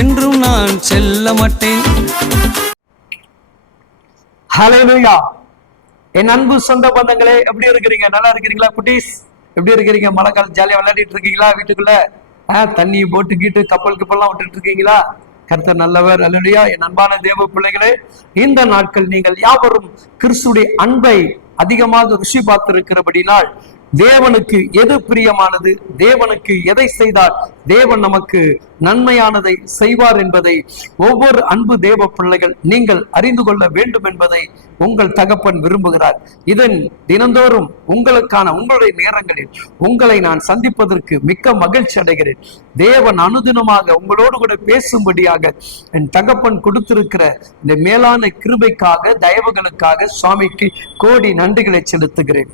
என்றும் நான் செல்ல மாட்டேன். ஹல்லேலூயா. என் அன்பு சொந்த பந்தங்களே, எப்படி இருக்கிறீங்க? நல்லா இருக்கிறீங்களா? குட்டீஸ் எப்படி இருக்கிறீங்க? மழை காலம் ஜாலியா விளையாடிட்டு இருக்கீங்களா? வீட்டுக்குள்ள தண்ணி போட்டு கீட்டு கப்பல் கப்பல்லாம் விட்டுட்டு இருக்கீங்களா? கர்த்தர் நல்லவர். அல்லேலூயா. என் அன்பான தேவ பிள்ளைகளே, இந்த நாட்கள் நீங்கள் யாவரும் கிறிஸ்துடைய அன்பை அதிகமாக ருசி பார்த்திருக்கிறபடினால் தேவனுக்கு எது பிரியமானது, தேவனுக்கு எதை செய்தால் தேவன் நமக்கு நன்மையானதை செய்வார் என்பதை ஒவ்வொரு அன்பு தேவ பிள்ளைகள் நீங்கள் அறிந்து கொள்ள வேண்டும் என்பதை உங்கள் தகப்பன் விரும்புகிறார். இதன் தினந்தோறும் உங்களுடைய நேரங்களில் உங்களை நான் சந்திப்பதற்கு மிக்க மகிழ்ச்சி அடைகிறேன். தேவன் அனுதினமாக உங்களோடு கூட பேசும்படியாக என் தகப்பன் கொடுத்திருக்கிற இந்த மேலான கிருபைக்காக, தயவுகளுக்காக சுவாமிக்கு கோடி நன்றிகளை செலுத்துகிறேன்.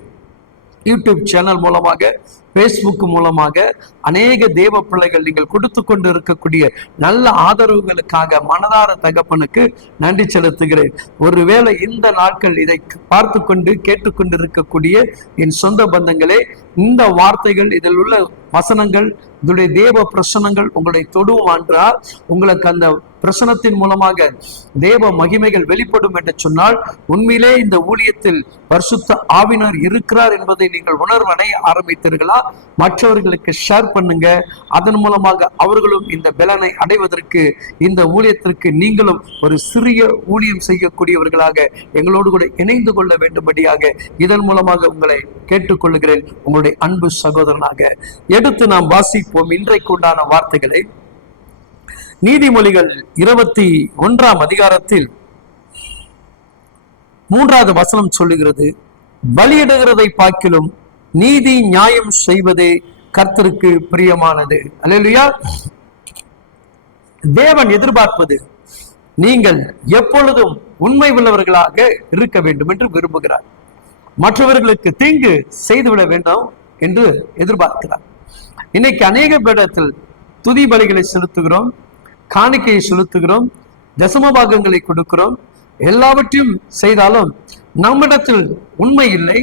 யூடியூப் சேனல் மூலமாக, பேஸ்புக் மூலமாக அநேக தேவ பிள்ளைகள் நீங்கள் கொடுத்து கொண்டு இருக்கக்கூடிய நல்ல ஆதரவுகளுக்காக மனதார தகப்பனுக்கு நன்றி செலுத்துகிறேன். ஒருவேளை இந்த நாட்கள் இதை பார்த்து கொண்டு கேட்டுக்கொண்டு இருக்கக்கூடிய என் சொந்த பந்தங்களே, இந்த வார்த்தைகள், இதில் உள்ள வசனங்கள், இதனுடைய தேவ பிரசனங்கள் உங்களை தொடுவோம் என்றால் உங்களுக்கு அந்த பிரசனத்தின் மூலமாக தேவ மகிமைகள் வெளிப்படும் என்று சொன்னால் உண்மையிலே இந்த ஊழியத்தில் பரிசுத்த ஆவினர் இருக்கிறார் என்பதை நீங்கள் உணர்வடைய ஆரம்பித்தீர்களா? மற்றவர்களுக்கு ஷேர் பண்ணுங்க. அதன் மூலமாக அவர்களும் இந்த பலனை அடைவதற்கு, இந்த ஊழியத்திற்கு நீங்களும் ஒரு சிறிய ஊழியம் செய்யக்கூடியவர்களாக எங்களோடு கூட இணைந்து கொள்ள வேண்டும்படியாக இதன் மூலமாக உங்களை கேட்டுக்கொள்கிறேன். உங்களுடைய அன்பு சகோதரனாக எடுத்து நாம் வாசிப்போம் இன்றைக்கு உண்டான வார்த்தைகளை. நீதிமொழிகள் 21 அதிகாரத்தில் 3வது வசனம் சொல்லுகிறது, பலியிடுகிறதை பார்க்கிலும் நீதி நியாயம் செய்வதே கர்த்தருக்கு பிரியமானது. அல்லேலூயா. தேவன் எதிர்பார்ப்பது நீங்கள் எப்பொழுதும் உண்மை உள்ளவர்களாக இருக்க வேண்டும் என்று விரும்புகிறார். மற்றவர்களுக்கு தீங்கு செய்துவிட வேண்டும் என்று எதிர்பார்க்கிறார். இன்னைக்கு அநேக பேடத்தில் துதி பலிகளை செலுத்துகிறோம், காணிக்கையை செலுத்துகிறோம், தசம பாகங்களை கொடுக்கிறோம். எல்லாவற்றையும் செய்தாலும் நம்மிடத்தில் உண்மை இல்லை,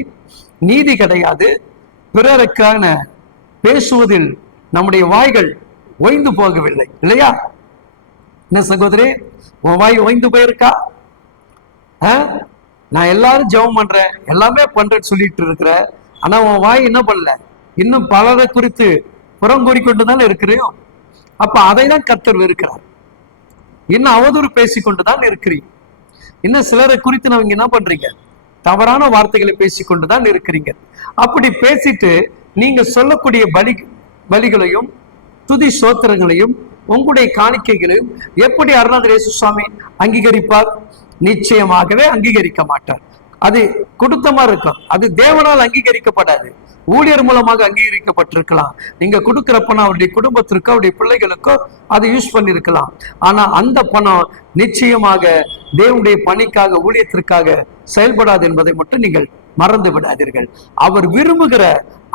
நீதி கிடையாது. பிறருக்கான பேசுவதில் நம்முடைய வாய்கள் ஓய்ந்து போகவில்லை, இல்லையா? என்ன சகோதரி, உன் வாய் ஓய்ந்து போயிருக்கா? நான் எல்லாரும் ஜெபம் பண்றேன், எல்லாமே பண்றேன்னு சொல்லிட்டு இருக்கிற, ஆனா உன் வாய் என்ன பண்ணல? இன்னும் பலரை குறித்து புறம் கூறிக்கொண்டுதான் இருக்கிறோம். அப்ப அதை தான் கர்த்தர் வெறுக்கிறார். இன்னும் அவதூறு பேசிக்கொண்டுதான் இருக்கிறீங்க. இன்னும் சிலரை குறித்து நீங்க என்ன பண்றீங்க? தவறான வார்த்தைகளை பேசிக்கொண்டுதான் இருக்கிறீங்க. அப்படி பேசிட்டு நீங்க சொல்லக்கூடிய பலிகளையும் துதி சோத்திரங்களையும் உங்களுடைய காணிக்கைகளையும் எப்படி அருணாதர் இயேசு சுவாமி அங்கீகரிப்பார்? நிச்சயமாகவே அங்கீகரிக்க மாட்டார். அது கொடுத்தமா இருக்கும், அது தேவனால் அங்கீகரிக்கப்படாது, ஊழியர் மூலமாக அங்கீகரிக்கப்பட்டிருக்கலாம். நீங்க கொடுக்கிறப்ப அவருடைய குடும்பத்திற்கோ அவருடைய பிள்ளைகளுக்கோ அதை யூஸ் பண்ணிருக்கலாம். ஆனா அந்த பணம் நிச்சயமாக தேவனுடைய பணிக்காக, ஊழியத்திற்காக செயல்படாது என்பதை மட்டும் நீங்கள் மறந்து விடாதீர்கள். அவர் விரும்புகிற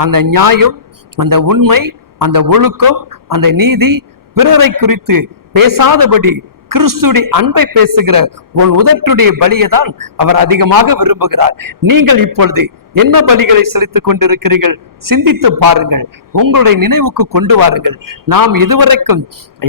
அந்த நியாயம், அந்த உண்மை, அந்த ஒழுக்கம், அந்த நீதி, பிறரை குறித்து பேசாதபடி கிறிஸ்துடைய அன்பை பேசுகிற உன் உதட்டுடைய பலியை தான் அவர் அதிகமாக விரும்புகிறார். நீங்கள் இப்பொழுது என்ன பலிகளை செலுத்திக் கொண்டிருக்கிறீர்கள்? சிந்தித்து பாருங்கள், உங்களுடைய நினைவுக்கு கொண்டு வாருங்கள். நாம் இதுவரைக்கும்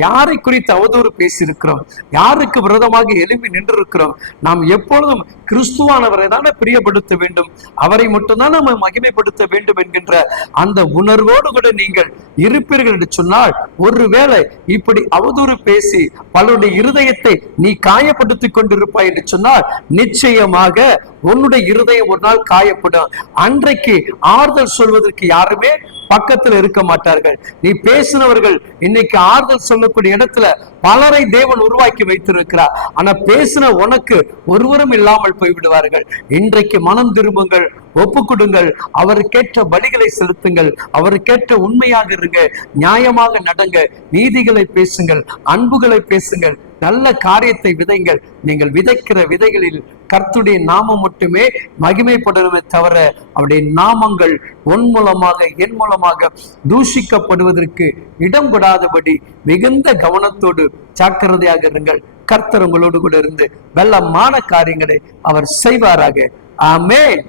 யாரை குறித்து அவதூறு பேசியிருக்கிறோம்? யாருக்கு விரோதமாக எழுப்பி நின்றிருக்கிறோம்? நாம் எப்பொழுதும் கிறிஸ்துவானவரை தானே பிரியப்படுத்த வேண்டும், அவரை மட்டும்தான் நம்ம மகிமைப்படுத்த வேண்டும் என்கின்ற அந்த உணர்வோடு கூட நீங்கள் இருப்பீர்கள் என்று சொன்னால், ஒருவேளை இப்படி அவதூறு பேசி பலருடைய இருதயத்தை நீ காயப்படுத்திக் கொண்டிருப்பாய் என்று சொன்னால் நிச்சயமாக உன்னுடைய இருதயம் ஒரு நாள் காயப்படும். அன்றைக்கு ஆறுதல் சொல்வதற்கு யாருமே பக்கத்துல இருக்க மாட்டார்கள். நீ பேசினவர்கள் இன்னைக்கு ஆறுதல் சொல்லக்கூடிய இடத்துல பலரை தேவன் உருவாக்கி வைத்திருக்கிறார். ஆனா பேசின உனக்கு ஒருவரும் இல்லாமல் போய்விடுவார்கள். இன்றைக்கு மனம் திரும்புங்கள், ஒப்பு கொடுங்கள், அவருக்கேற்ற பலிகளை செலுத்துங்கள், அவருக்கேற்ற உண்மையாக இருங்க, நியாயமாக நடங்க, நீதிகளை பேசுங்கள், அன்புகளை பேசுங்கள், நல்ல காரியத்தை விதைங்கள். நீங்கள் விதைக்கிற விதைகளில் கர்த்தருடைய நாமம் மட்டுமே மகிமைப்படணுமே தவிர அவருடைய நாமங்கள் உன் மூலமாக என் மூலமாக தூஷிக்கப்படுவதற்கு இடம் கொடாதபடி மிகுந்த கவனத்தோடு ஜாக்கிரதையாக இருங்கள். கர்த்தர் உங்களோடு கூட இருந்து வெள்ளமான காரியங்களை அவர் செய்வாராக. ஆமென்.